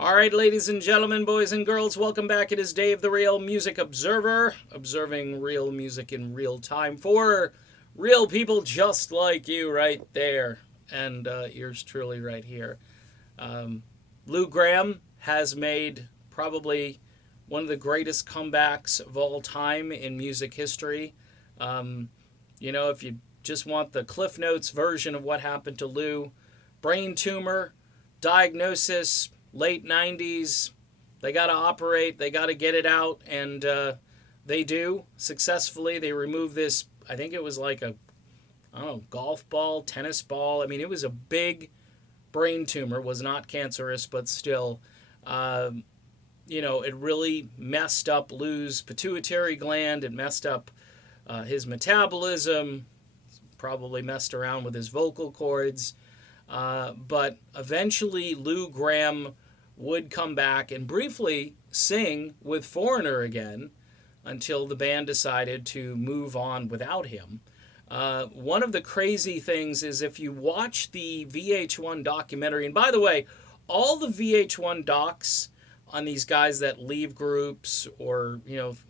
All right, ladies and gentlemen, boys and girls, welcome back. It is Dave the Real Music Observer, observing real music in real time for real people just like you right there. And yours truly right here. Lou Gramm has made probably one of the greatest comebacks of all time in music history. Um, if you just want the Cliff Notes version of what happened to Lou, brain tumor, diagnosis, late 90s, they got to operate, they got to get it out, and they do successfully. They remove this, I think it was like a, I don't know, golf ball, tennis ball. I mean, it was a big brain tumor, was not cancerous, but still, it really messed up Lou's pituitary gland. It messed up his metabolism, probably messed around with his vocal cords. But eventually, Lou Gramm would come back and briefly sing with Foreigner again until the band decided to move on without him. One of the crazy things is if you watch the VH1 documentary, and by the way, all the VH1 docs on these guys that leave groups or,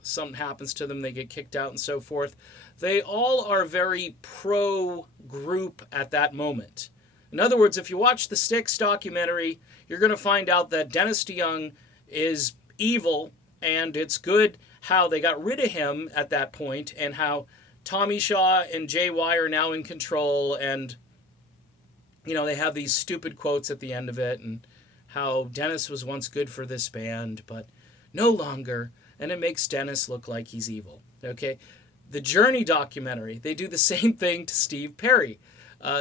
something happens to them, they get kicked out and so forth, they all are very pro-group at that moment. In other words, if you watch the Styx documentary, you're going to find out that Dennis DeYoung is evil, and it's good how they got rid of him at that point, and how Tommy Shaw and JY are now in control, and they have these stupid quotes at the end of it, and how Dennis was once good for this band, but no longer, and it makes Dennis look like he's evil. Okay, the Journey documentary, they do the same thing to Steve Perry.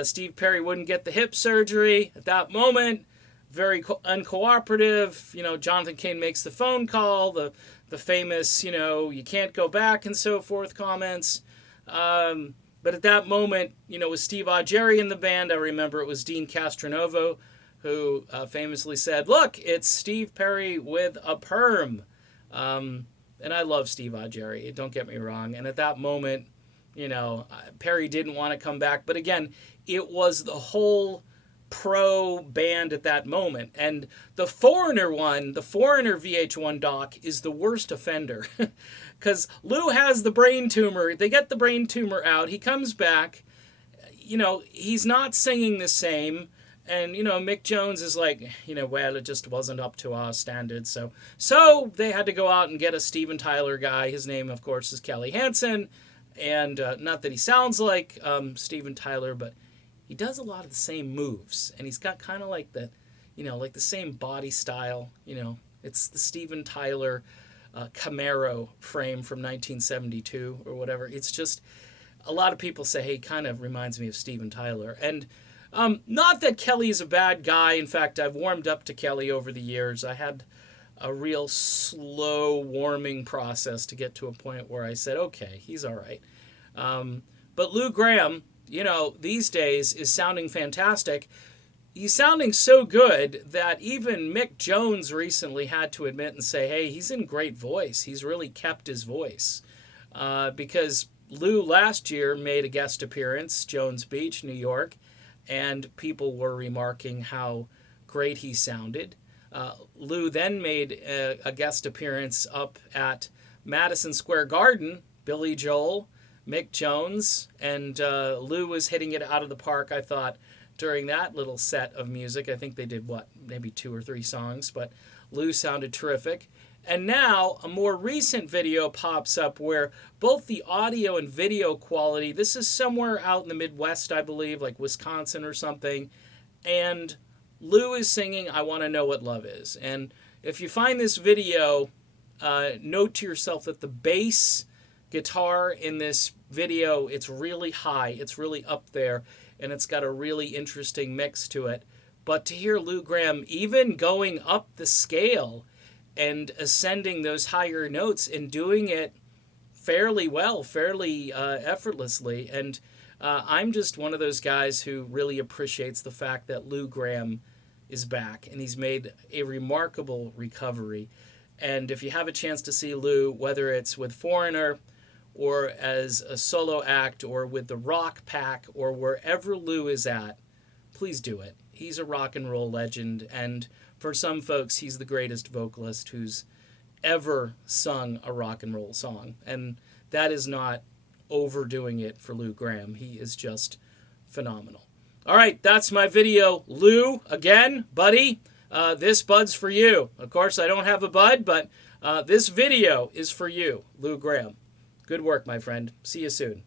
Steve Perry wouldn't get the hip surgery at that moment. Very uncooperative. Jonathan Cain makes the phone call, the famous, you can't go back and so forth comments. But at that moment, with Steve Augeri in the band, I remember it was Dean Castronovo who famously said, "Look, it's Steve Perry with a perm." And I love Steve Augeri, don't get me wrong. And at that moment, Perry didn't want to come back. But again, it was the whole pro band at that moment. And the Foreigner VH1 doc is the worst offender. Because Lou has the brain tumor. They get the brain tumor out. He comes back. He's not singing the same. And, Mick Jones is like, well, it just wasn't up to our standards. So they had to go out and get a Steven Tyler guy. His name, of course, is Kelly Hansen. And not that he sounds like Steven Tyler, but he does a lot of the same moves. And he's got kind of like the, like the same body style. It's the Steven Tyler Camaro frame from 1972 or whatever. It's just, a lot of people say, hey, kind of reminds me of Steven Tyler. And not that Kelly's a bad guy. In fact, I've warmed up to Kelly over the years. I had a real slow warming process to get to a point where I said, okay, he's all right. But Lou Gramm, these days is sounding fantastic. He's sounding so good that even Mick Jones recently had to admit and say, hey, he's in great voice. He's really kept his voice. Because Lou last year made a guest appearance, Jones Beach, New York, and people were remarking how great he sounded. Lou then made a guest appearance up at Madison Square Garden. Billy Joel, Mick Jones, and Lou was hitting it out of the park, I thought, during that little set of music. I think they did, maybe 2 or 3 songs, but Lou sounded terrific. And now a more recent video pops up where both the audio and video quality, this is somewhere out in the Midwest, I believe, like Wisconsin or something, and Lou is singing I Want to Know What Love Is. And if you find this video, note to yourself that the bass guitar in this video, it's really high, it's really up there, and it's got a really interesting mix to it. But to hear Lou Gramm even going up the scale and ascending those higher notes and doing it fairly well, fairly effortlessly. And I'm just one of those guys who really appreciates the fact that Lou Gramm is back, and he's made a remarkable recovery. And if you have a chance to see Lou, whether it's with Foreigner or as a solo act or with the Rock Pack or wherever Lou is at, please do it. He's a rock and roll legend, and for some folks, he's the greatest vocalist who's ever sung a rock and roll song. And that is not overdoing it for Lou Gramm. He is just phenomenal. All right, that's my video. Lou, again, buddy, this bud's for you. Of course, I don't have a bud, but this video is for you, Lou Gramm. Good work, my friend. See you soon.